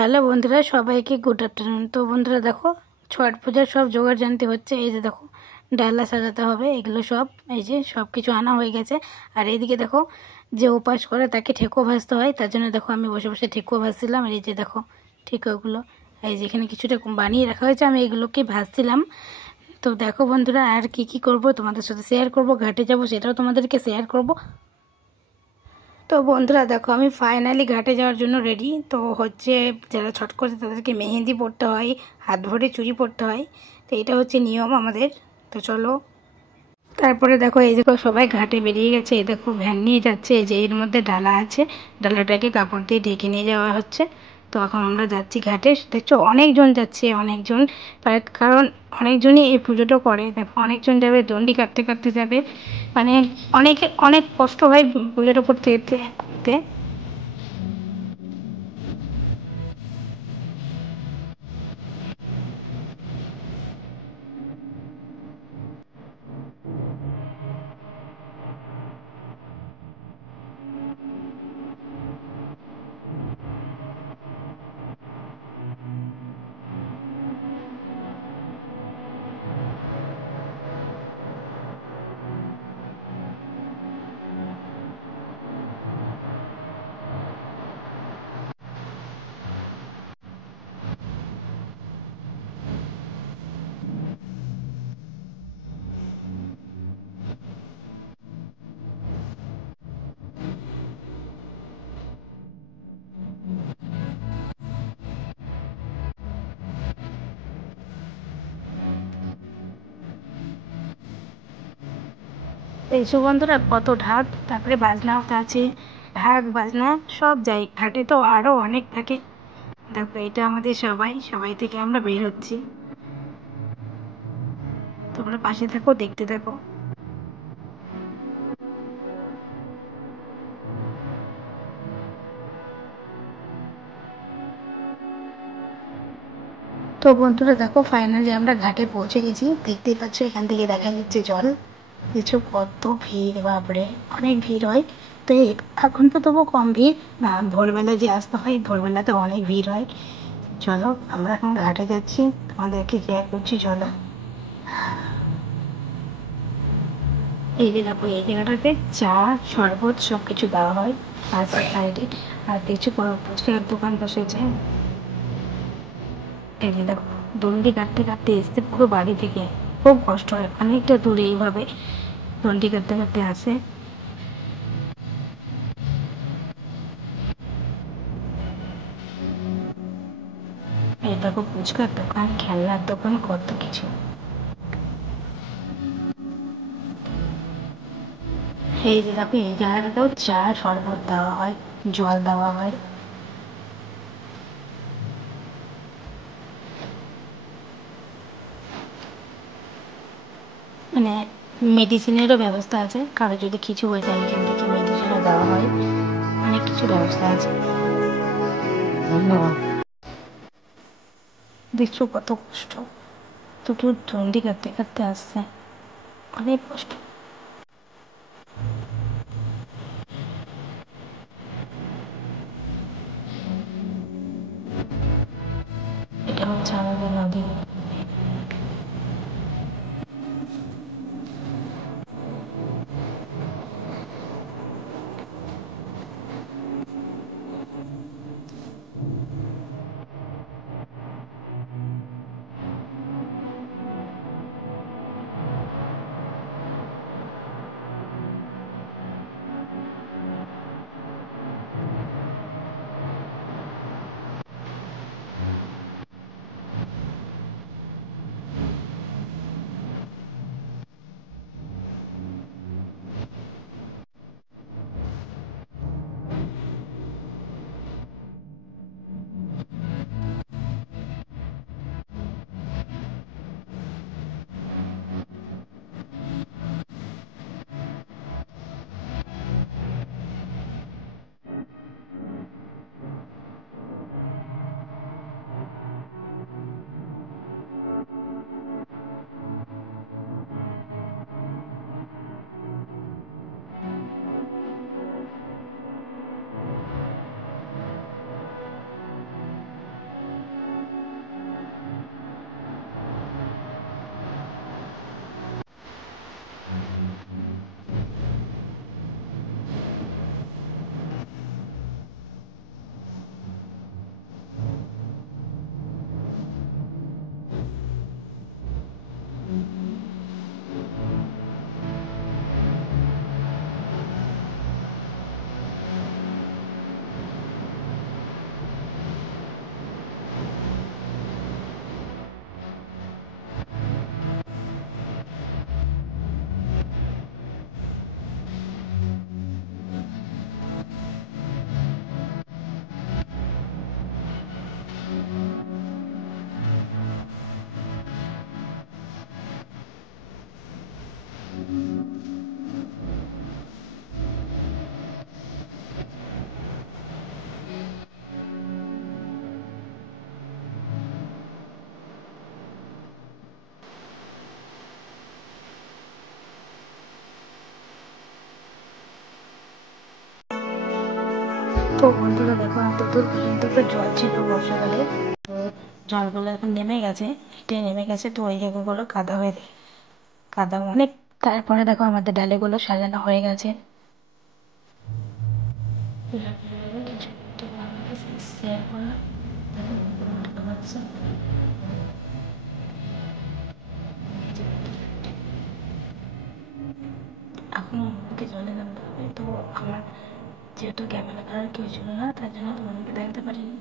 Hello বন্ধুরা, সবাইকে good afternoon. তো বন্ধুরা দেখো, ছট পূজার সব জোগাড় জানতে হচ্ছে। এই যে দেখো, ডালা সাজাতে হবে, এগুলো সব এই যে সব কিছু আনা হয়ে গেছে। আর এইদিকে দেখো, যে উপাস করে তাকে ঠেকুয়া ভাজতে হয়, তার জন্য দেখো আমি বসে বসে ঠেকুয়া ভাজছিলাম। আর এই যে দেখো ঠেকুয়াগুলো এই যে এখানে কিছুটা বানিয়ে রাখা হয়েছে, আমি এগুলোকে ভাজছিলাম। তো দেখো বন্ধুরা, আর কি কি করব তোমাদের সাথে শেয়ার করব, ঘাটে যাব সেটাও তোমাদেরকে শেয়ার করব। তো বন্ধুরা দেখো, আমি ফাইনালি ঘাটে যাওয়ার জন্য রেডি। তো হচ্ছে, যারা ছট করছে তাদেরকে মেহেন্দি পরতে হয়, হাত ভরে চুড়ি পরতে হয়। তো এটা হচ্ছে নিয়ম আমাদের। তো চলো, তারপরে দেখো এই দেখো সবাই ঘাটে বেরিয়ে গেছে। এই দেখো ভ্যান নিয়ে যাচ্ছে, এই যে এর মধ্যে ডালা আছে, ডালাটাকে কাপড় দিয়ে ঢেকে নিয়ে যাওয়া হচ্ছে। তো এখন আমরা যাচ্ছি ঘাটে। দেখছো অনেকজন যাচ্ছে, অনেকজন, কারণ অনেকজনই এই পুজোটা করে। দেখো অনেকজন যাবে, দণ্ডি কাটতে কাটতে যাবে, মানে অনেকে অনেক কষ্ট হয় পুজোটা করতে যেতে যেতে। এইসব বন্ধুরা, কত ঢাক, তারপরে বাজনাও তো আছে, ঢাক বাজনা সব যাই ঘাটে, তো আরও অনেক থাকে। দেখো এটা আমাদের সবাই সবাই থেকে আমরা বের হচ্ছি। তোমরা পাশে থাকো, দেখতে থাকো। তো বন্ধুরা দেখো, ফাইনালি আমরা ঘাটে পৌঁছে গেছি। দেখতেই পাচ্ছ এখান থেকে দেখা যাচ্ছে জল। কিছু কত ভিড়, বাপরে অনেক ভিড় হয়। তো এখন তো তবু কম ভিড়, না ভোরবেলা যে আসতে হয়, ভোরবেলাতে অনেক ভিড় হয়। চলো আমরা এখন ঘাটে যাচ্ছি, তোমাদেরকে শেয়ার করছি, চলো। এই যে দেখো, এই জায়গাটাতে চা, শরবত সব কিছু দেওয়া হয় পাশের সাইডে। আর কিছু ফুচকার দোকান বসেছে। এই যে দেখো, দণ্ডি কাটতে কাটতে এসছে পুরো বাড়ি থেকে। খুব কষ্ট হয়, অনেকটা দূরে এইভাবে দণ্ডি কাটতে কাটতে আসে। এই দেখো ফুচকার দোকান, খেলনার দোকান, কত কিছু। এই যে দেখো, এই জায়গাটাতেও চা, শরবত দেওয়া হয়, জল দেওয়া হয়। মানে মেডিসিনেরও ব্যবস্থা আছে, কারো যদি কিছু হয়ে যায় এখান থেকে মেডিসিনও দেওয়া হয়, অনেক কিছু ব্যবস্থা আছে। ধন্যবাদ। দেখছো কত কষ্ট, দুটো দণ্ডি কাটতে কাটতে আসছে, অনেক কষ্ট। এটা হচ্ছে আমাদের নদী। তো বন্ধুরা দেখো এতদূর পর্যন্ত তো জল ছিল বর্ষাকালে, তো জলগুলো এখন নেমে গেছে, নেমে গেছে, তো ওই জায়গাগুলো কাদা হয়ে কাদা অনেক। তারপরে দেখো আমাদের ডালেগুলো সাজানো হয়ে গেছে। শেয়ার করা এখন আমাকে জলে নামতে হবে, তো আমার যেহেতু ক্যামেরা ধরার কেউ ছিল না, তার জন্য তোমাদেরকে দেখাতে পারিনি।